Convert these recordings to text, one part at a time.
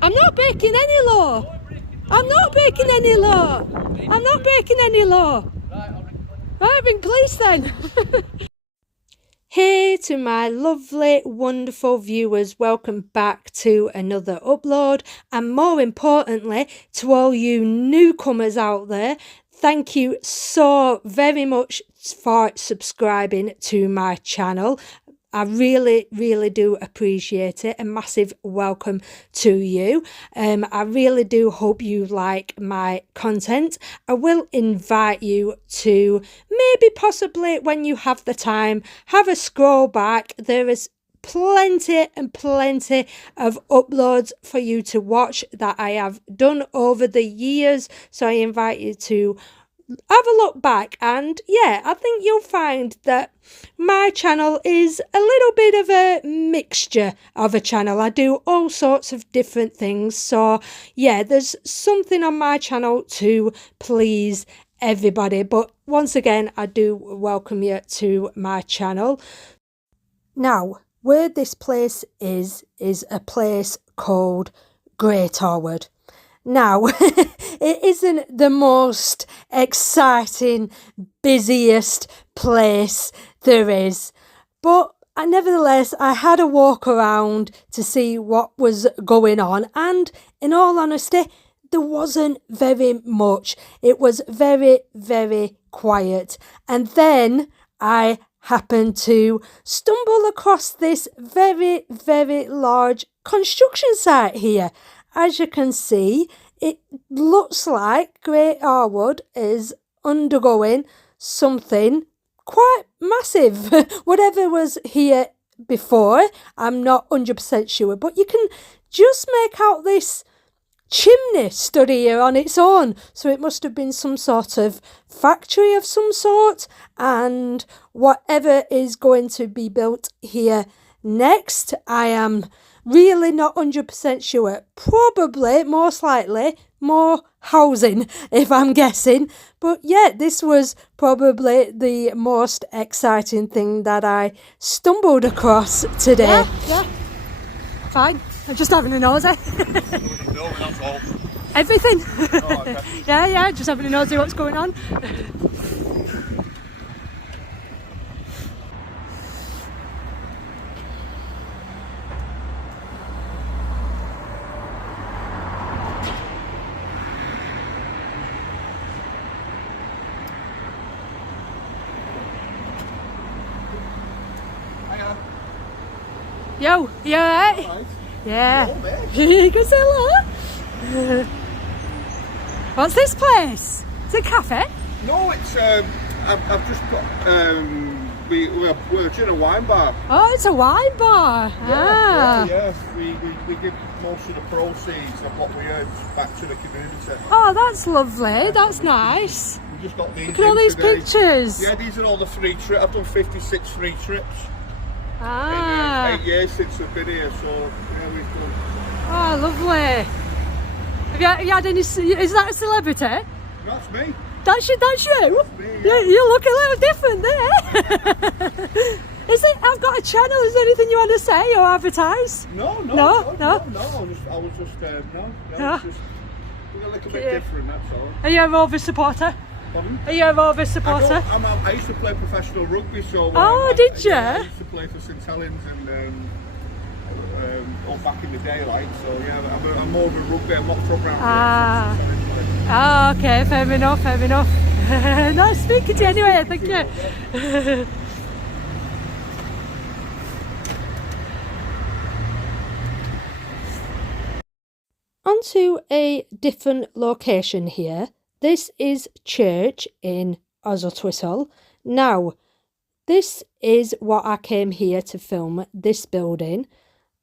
I'm not breaking any law. I'm not breaking any law. I'm not breaking any law. Right, ring police then. Hey to my lovely, wonderful viewers, welcome back to another upload, and more importantly, to all you newcomers out there, thank you so very much for subscribing to my channel. I really do appreciate it. A massive welcome to you. I really do hope you like my content. I will invite you to maybe possibly when you have the time, have a scroll back. There is plenty and plenty of uploads for you to watch that I have done over the years. So I invite you to have a look back, and yeah, I think you'll find that my channel is a little bit of a mixture of a channel. I do all sorts of different things, so yeah, there's something on my channel to please everybody. But once again, I do welcome you to my channel. Now, where this place is a place called Great Harwood. Now, it isn't the most exciting, busiest place there is, but nevertheless, I had a walk around to see what was going on, and in all honesty, there wasn't very much. It was very quiet. And then I happened to stumble across this very large construction site here. As you can see, it looks like Great Harwood is undergoing something quite massive. Whatever was here before, I'm not 100% sure, but you can just make out this chimney stood here on its own. So it must have been some sort of factory of some sort, and whatever is going to be built here next, I am really not 100% sure. Probably, most likely, more housing, if I'm guessing. But yeah, this was probably the most exciting thing that I stumbled across today. Yeah. Fine. I'm just having a nosy. Everything. Oh, okay. Yeah, just having a nosy what's going on. Yo, you alright? Right. Yeah. Good hello. What's this place? Is it a cafe? No, it's I've just got we're in a wine bar. Oh, it's a wine bar. Yeah. We give most of the proceeds of what we earn back to the community. Oh, that's lovely. That's nice. We just got these. Look at all these today. pictures. Yeah, these are all the free trips. I've done 56 free trips. In 8 years since I've been here, so yeah, we've done. Oh, lovely. Have you had any? Is that a celebrity? That's me. That's you. That's you. That's me, yeah. You look a little different there. Is it? I've got a channel. Is there anything you want to say or advertise? No. I was just a little bit different. That's all. Are you a Rovers supporter? Pardon? Are you a Rovers supporter? I used to play professional rugby, so. Did you? I used to play for St Helens and back in the day, like, so yeah. I'm more of a rugby. I'm not from around here. Okay, fair enough. Nice speaking to you anyway. Thank you. Onto a different location here. This is church in Osotwistle. Now, this is what I came here to film, this building.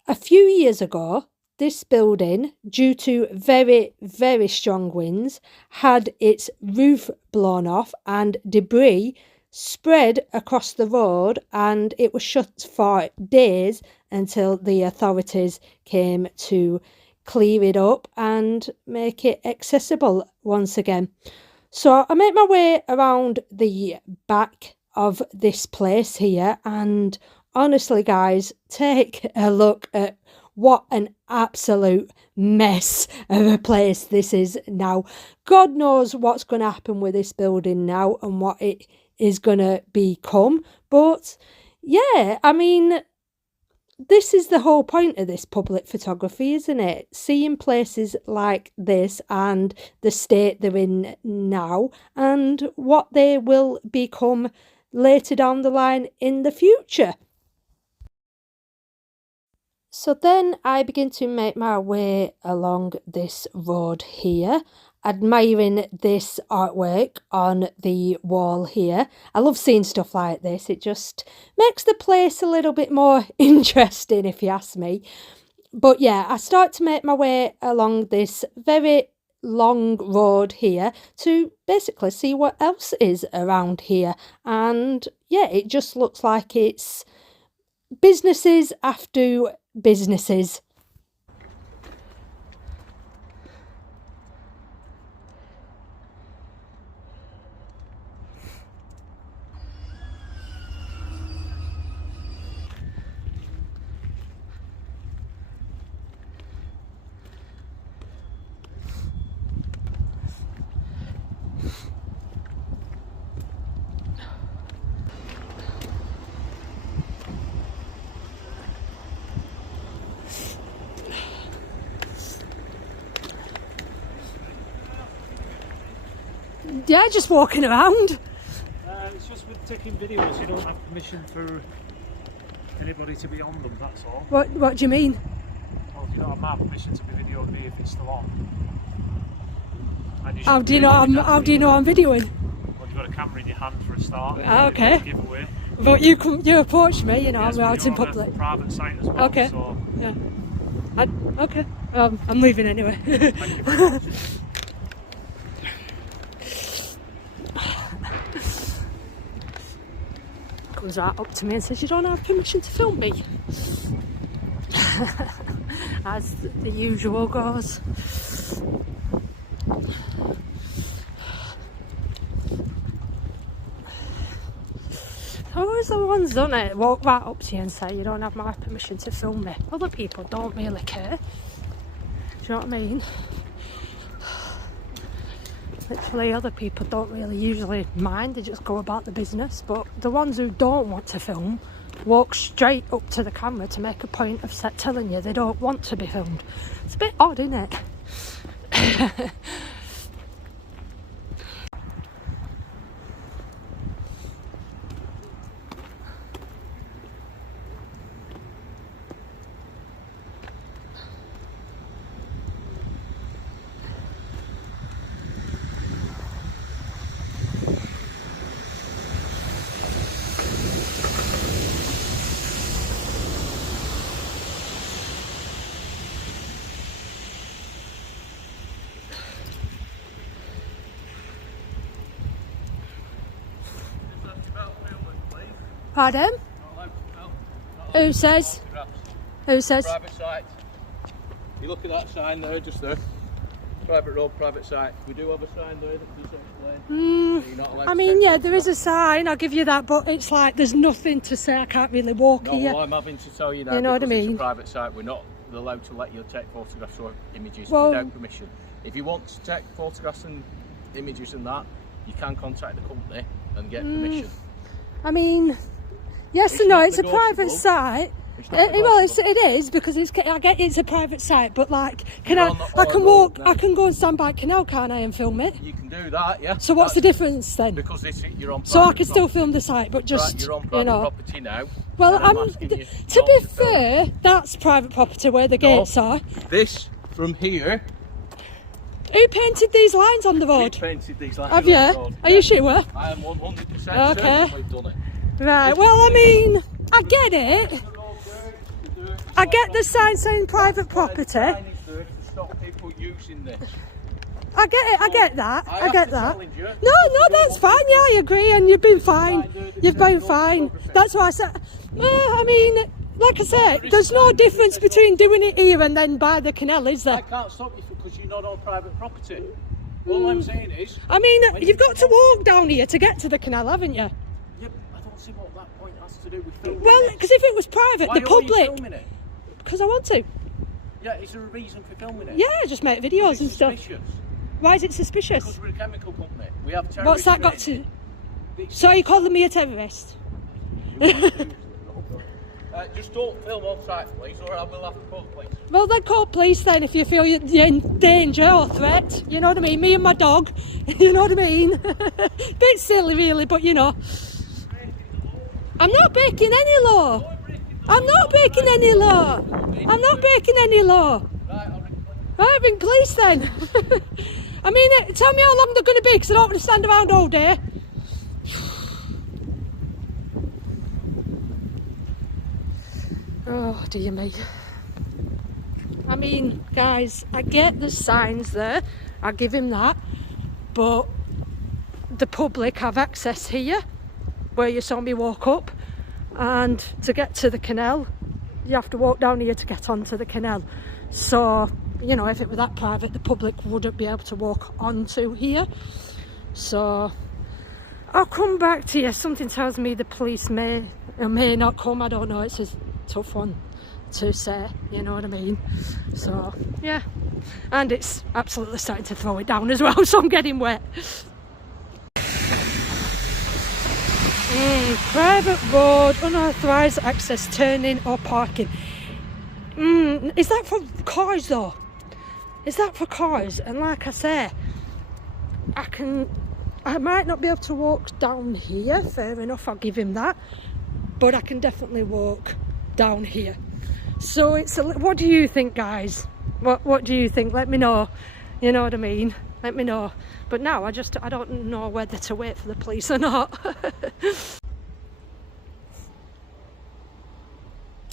A few years ago, this building, due to very strong winds, had its roof blown off and debris spread across the road, and it was shut for days until the authorities came to clear it up and make it accessible once again. So I made my way around the back of this place here, and honestly guys, take a look at what an absolute mess of a place this is now. God knows what's going to happen with this building now and what it is going to become. But yeah, I mean, this is the whole point of this public photography, isn't it? Seeing places like this and the state they're in now and what they will become later down the line in the future. So then I begin to make my way along this road here, admiring this artwork on the wall here. I love seeing stuff like this. It just makes the place a little bit more interesting, if you ask me. But yeah, I start to make my way along this very long road here to basically see what else is around here. And yeah, it just looks like it's businesses after businesses. Yeah, just walking around. It's just with taking videos, you don't have permission for anybody to be on them, that's all. What do you mean? Well, you don't have my permission to be videoing me if it's still on. How do you know I'm videoing? Well, you've got a camera in your hand for a start. Okay. Giveaway. But you approached me, you know, Yes, I'm out in you're on public. a private site as well. Okay. So Yeah. Okay. I'm leaving anyway. thank you very much. Comes right up to me and says, "You don't have permission to film me." As the usual goes. Always the ones, don't it? Walk right up to you and say, "You don't have my permission to film me." Other people don't really care. Do you know what I mean? Literally, other people don't really usually mind, they just go about the business. But the ones who don't want to film walk straight up to the camera to make a point of telling you they don't want to be filmed. It's a bit odd, isn't it? Pardon? Who says? Who says? Private site. You look at that sign there, just there. Private road, private site. We do have a sign there that does explain. I mean, yeah, there is a sign, I'll give you that, but it's like there's nothing to say, I can't really walk here. No, well, I'm having to tell you that, You know what I because mean? it's a private site. We're not allowed to let you take photographs or images Well- without permission. If you want to take photographs and images and that, you can contact the company and get permission. I mean, yes It's and no, not it's a private negotiable. site. It's not Well, negotiable. it is because I get it's a private site, but like, You're on the- I can on walk, road now. I can go and stand by canal, can't I, and film it? You can do that, yeah. So what's the That's- difference then? Because you're on. So I private can still property. film the site, but just Right, you're on you private know. property now. Well, and I'm asking you to not be to film. fair, that's private property where the No. gates are. This from here. Who painted these lines on the We road? painted these lines Have on you? the road. Are you sure? I am 100% Okay. certain we've done it. Right. Well, I mean, I get it. I get the sign saying private property. The sign is there to stop people using this. I get it. I get that. I have get to that. challenge you. No, that's fine. Yeah, I agree, and you've been fine. You've been fine. That's why I said. I mean, like I said, there's no difference between doing it here and then by the canal, is I there? can't stop you because you're not on private property. All I'm saying is, I mean, you've got to walk down here to get to the canal, haven't you? yeah, I don't see what that point has to do with filming Well, this. because if it was private, Why the are you public. filming it? Because I want to. Yeah, is there a reason for filming it? Yeah, just make videos and stuff. Suspicious. Why is it suspicious? Because we're a chemical company. We have terrorists. What's that got to... So you calling me a terrorist? Just don't film on site, please, or I will have to call the police. Well, then call police then if you feel you're in danger or threat. You know what I mean? Me and my dog. You know what I mean? Bit silly, really, but you know. I'm not breaking any law. I'm not breaking any law. I'm not breaking any law. Right, ring police then. I mean, tell me how long they're going to be, because I don't want to stand around all day. Oh dear me. I mean, guys, I get the signs there, I give him that, but the public have access here, where you saw me walk up, and to get to the canal, you have to walk down here to get onto the canal. So, you know, if it were that private, the public wouldn't be able to walk onto here. So, I'll come back to you. Something tells me the police may or may not come, I don't know, it's a tough one to say, you know what I mean? So yeah, and it's absolutely starting to throw it down as well, so I'm getting wet. Private road, unauthorised access, turning or parking. Is that for cars though? Is that for cars? And like I say, I might not be able to walk down here, fair enough, I'll give him that, but I can definitely walk down here. So it's what do you think, guys? What do you think? Let me know. You know what I mean? Let me know. But now I don't know whether to wait for the police or not.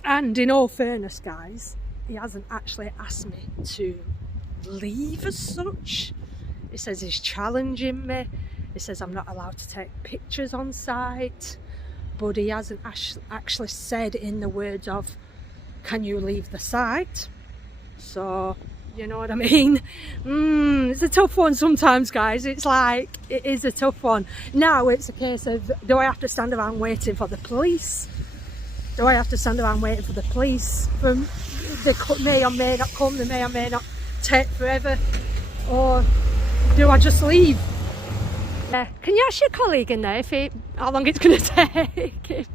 And in all fairness, guys, he hasn't actually asked me to leave as such. He says he's challenging me. He says I'm not allowed to take pictures on site. But he hasn't actually said in the words of, can you leave the site? So, you know what I mean? It's a tough one sometimes, guys. It's like, it is a tough one. Now it's a case of, do I have to stand around waiting for the police? Do I have to stand around waiting for the police? They may or may not come, they may or may not take forever. Or do I just leave? Can you ask your colleague in there how long it's going to take?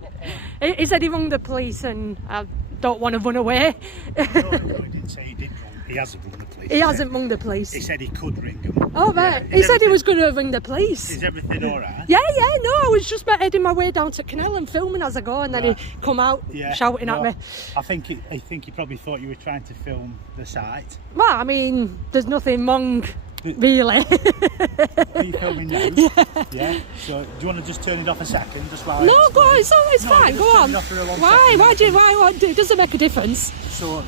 He said he rung the police and I don't want to run away. No, he didn't say he did rung. He hasn't rung the police. He hasn't rung the police. He said he could ring them. Oh right, he said he was going to ring the police. Is everything alright? Yeah, no, I was just heading my way down to Canal and filming as I go, and then he come out shouting at me. I think he probably thought you were trying to film the site. Well, I mean, there's nothing wrong. Really? Are you filming now? Yeah. So do you want to just turn it off a second, just while? No, go on. It's fine. Go on. Why? Why? It doesn't make a difference. So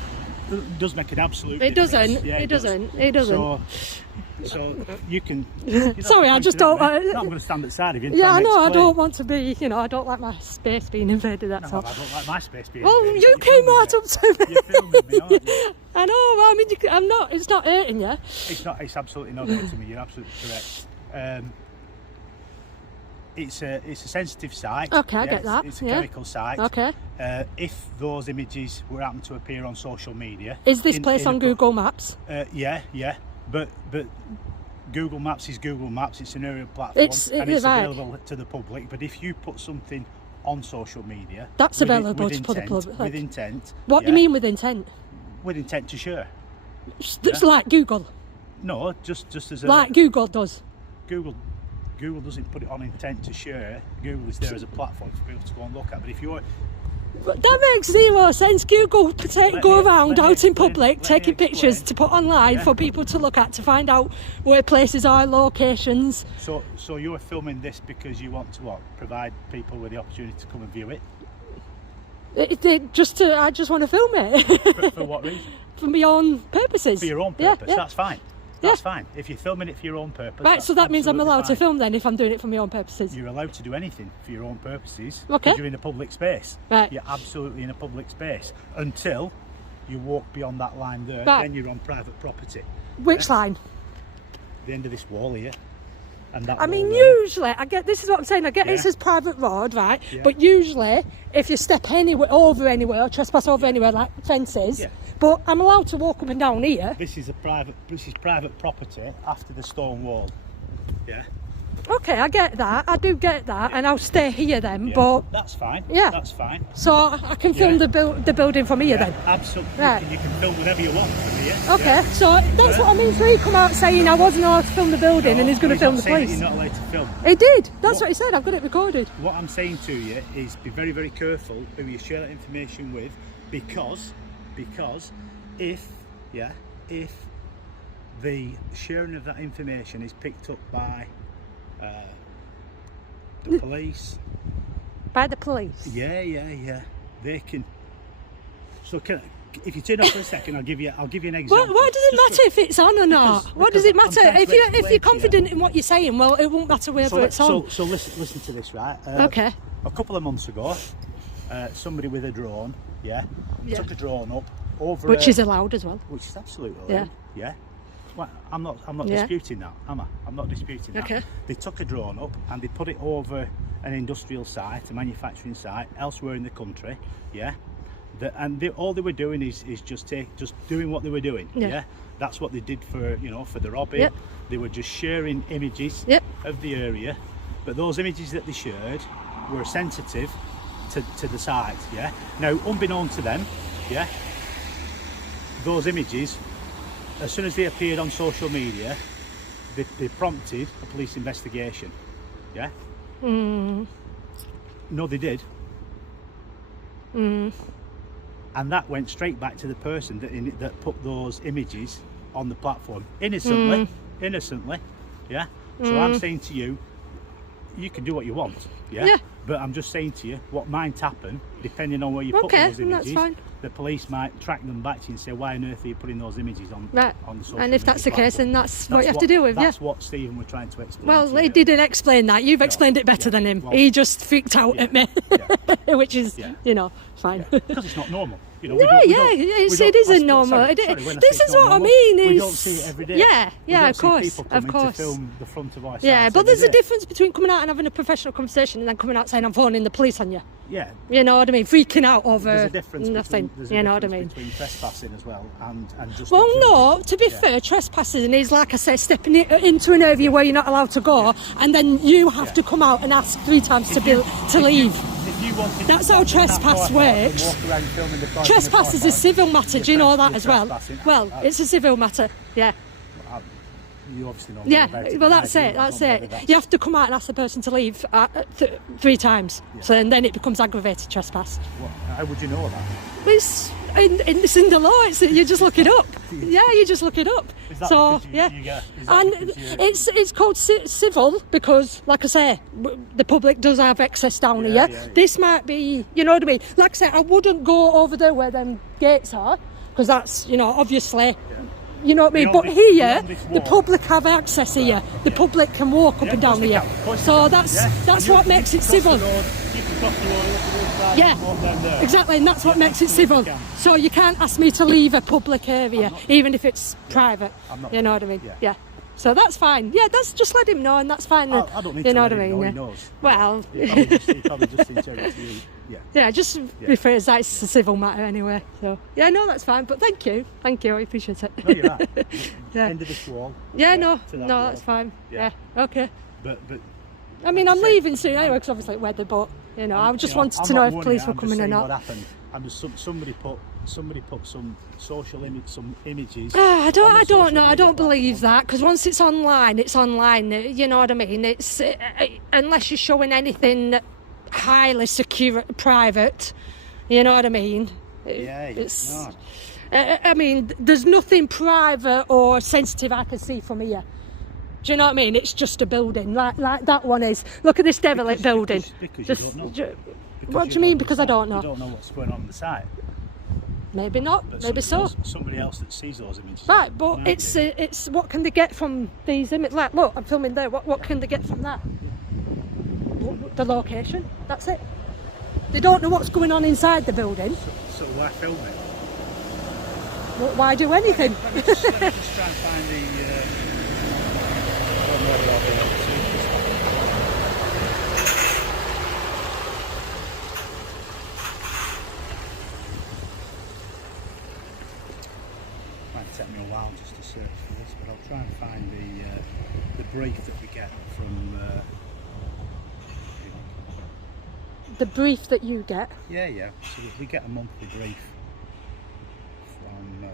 it does make an absolute difference. Doesn't. Yeah, it doesn't. So you can. Sorry, I just don't. I'm going to stand at the side of you. Yeah, I know. I don't want to be. You know, I don't like my space being invaded. That's all. I don't like my space being invaded. Well, you came right up to me. You're filming me, aren't you? I know. I mean, I'm not. It's not hurting you. It's not. It's absolutely not hurting me. You're absolutely correct. It's a sensitive site. Okay, I get that. It's a chemical site. Okay. If those images were happen to appear on social media, is this place on Google Maps? Yeah. But Google Maps is Google Maps. It's an aerial platform and it's available to the public. But if you put something on social media, that's available to the public. With intent. What do you mean with intent? With intent to share. It's like Google. No, just as a like Google does. Google doesn't put it on intent to share. Google is there as a platform for people to go and look at. But if you're that makes zero sense. Google go around out in public taking pictures to put online for people to look at to find out where places are, locations. So you're filming this because you want to provide people with the opportunity to come and view it? I just want to film it. For what reason? For my own purposes. For your own purpose. Yeah. That's fine. That's fine. If you're filming it for your own purpose. Right, so that means I'm allowed to film then if I'm doing it for my own purposes. You're allowed to do anything for your own purposes. Okay. Because you're in a public space. Right. You're absolutely in a public space until you walk beyond that line there. Right. Then you're on private property. Which line? The end of this wall here. And that I mean, there. usually, this is what I'm saying, I get this as private road, right? Yeah. But usually, if you step over anywhere, or trespass over anywhere, like fences, but I'm allowed to walk up and down here. This is private property after the stone wall. Yeah. Okay, I get that. I do get that, and I'll stay here then. Yeah. But that's fine. Yeah, that's fine. So I can film the building from here then. Absolutely. Right. You can film whatever you want from here. Okay, so that's what I mean. So he come out saying I wasn't allowed to film the building, and he's going to film the police. You're not allowed to film. He did. That's what he said. I've got it recorded. What I'm saying to you is be very, very careful who you share that information with, because if the sharing of that information is picked up by the police. By the police? Yeah. They can. So if you turn off for a second, I'll give you an example. Why does it matter if it's on or not? What does it matter? If you're confident in what you're saying, well, it won't matter whether it's on. So listen to this, right? Okay. A couple of months ago, somebody with a drone, took a drone up over. Which is allowed as well. Which is absolutely allowed. Yeah. Well, I'm not disputing that, am I? I'm not disputing that. Okay. They took a drone up and they put it over an industrial site, a manufacturing site elsewhere in the country. Yeah. All they were doing is just doing what they were doing. Yeah. That's what they did for the hobby. Yep. They were just sharing images of the area, but those images that they shared were sensitive to the site. Yeah. Now, unbeknown to them, those images, as soon as they appeared on social media, they prompted a police investigation. Yeah. No, they did. And that went straight back to the person that put those images on the platform innocently. Yeah. So I'm saying to you, you can do what you want. Yeah. But I'm just saying to you, what might happen, depending on where you put those images, the police might track them back to you and say, why on earth are you putting those images on the social media? And if that's the case, then that's what you have to deal with. That's what Stephen was trying to explain. Well, he didn't explain that. You've explained it better than him. Well, he just freaked out at me, which is, fine. Because it's not normal. It isn't normal. This is what I mean. We don't see it every day. Of course. To film the front of our sites but there's a difference between coming out and having a professional conversation and then coming out saying I'm phoning the police on you. Yeah. You know what I mean? Freaking out over there's a difference nothing. Between trespassing as well and just. Well, no. To be fair, trespassing is, like I say, stepping into an area where you're not allowed to go, and then you have to come out and ask 3 times to leave. That's how trespass works. Trespass is a civil matter. Do you know that as well? Well, it's a civil matter. Yeah. You obviously know. Yeah. Well, that's it. You have to come out and ask the person to leave 3 times. So and then it becomes aggravated trespass. How would you know that? It's in the law. You just look it up. Yeah, you just look it up. It's called civil because, like I say, the public does have access down here. This might be, you know what I mean. Like I say, I wouldn't go over there where them gates are because that's, obviously. You know what I mean? But here, the public have access here. The public can walk up and down here. So that's what makes it civil. Yeah, exactly, and that's what makes it civil. So you can't ask me to leave a public area, even if it's private. You know what I mean? Yeah. So that's fine. Yeah, that's just let him know, and that's fine. I don't need to let him know. He knows. Well, he probably just interrogates you. Yeah, just refers that it's a civil matter anyway. So that's fine. But thank you, I appreciate it. No, you're right. End of this wall. That's fine. Yeah, okay. But I mean, I'm leaving soon anyway because obviously weather. But I just wanted to know if police were coming or not. What happened? I'm just somebody put some social some images. I don't know. I don't believe that because once it's online, it's online. You know what I mean? It's unless you're showing anything highly secure, private. You know what I mean? I mean, there's nothing private or sensitive I can see from here. Do you know what I mean? It's just a building, like that one is. Look at this derelict building. Because you don't know. What do you mean? Because I don't know. You don't know what's going on the site. Maybe not. Maybe so. Somebody else that sees those images. Right, but it's what can they get from these images? Like, look, I'm filming there. What can they get from that? The location. That's it. They don't know what's going on inside the building. So why film it? Well, why do anything? Let me just try and find the. take me a while just to search for this, but I'll try and find the brief that we get from. The brief that you get? Yeah. So we get a monthly brief from.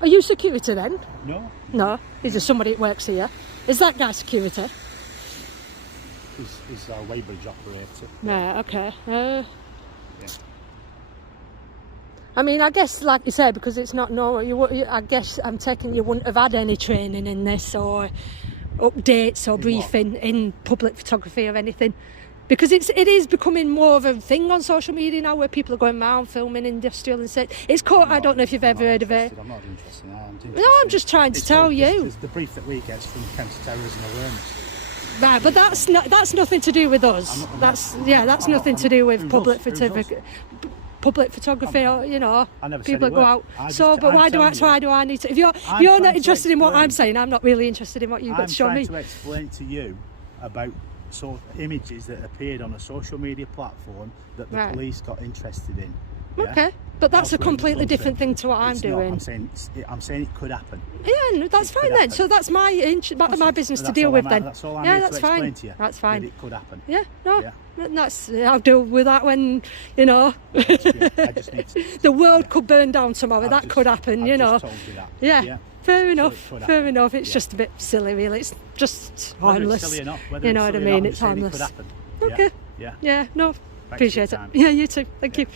Are you security then? No. No, is there somebody that works here? Is that guy security? Is our weighbridge operator. Right, okay. Yeah. I mean, I guess, like you said, because it's not normal, I guess I'm taking you wouldn't have had any training in this or updates or briefing in public photography or anything. Because it is becoming more of a thing on social media now where people are going around filming industrial and set. It's called, I don't know if you've ever heard of it. I'm not interested in that. No, I'm just trying to tell you. The brief that we get is from counter-terrorism awareness. Right, but that's nothing to do with us. That's nothing to do with public photography, or people that go out. Why do I need to? If you're not interested in what I'm saying, I'm not really interested in what you've got to show me. I'm trying to explain to you about images that appeared on a social media platform that the police got interested in. Yeah? Okay, but that's a completely different thing to what I'm doing. I'm saying it could happen. Yeah, no, that's fine then. So that's my business to deal with then. That's all I'm here to explain to you. That's fine. That it could happen. Yeah, no. Yeah. I'll deal with that when, I just need to, the world could burn down tomorrow. That could happen, I've just told you that. Yeah. Fair enough. It's just a bit silly, really. It's just harmless. Whether it's silly or not, you know what I mean? It's harmless. It could happen. Okay. Yeah. No. Appreciate it. Yeah, you too. Thank you.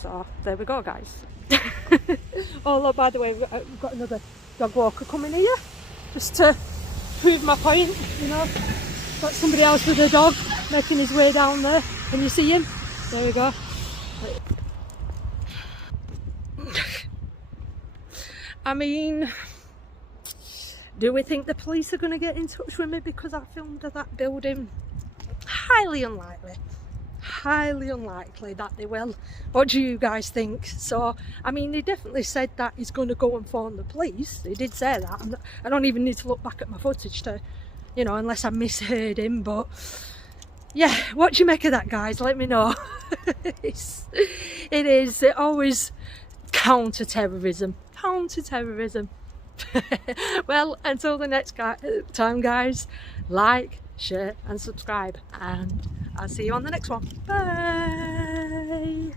So there we go, guys. Oh, look, by the way, we've got another dog walker coming here just to prove my point. Got somebody else with a dog making his way down there. Can you see him? There we go. I mean, do we think the police are going to get in touch with me because I filmed at that building? Highly unlikely. Highly unlikely that they will. What do you guys think? So, I mean, he definitely said that he's going to go and phone the police. He did say that. I don't even need to look back at my footage to, unless I misheard him. But yeah, what do you make of that, guys? Let me know. It always counter-terrorism. Well, until the next time, guys, like, share and subscribe, and I'll see you on the next one. Bye.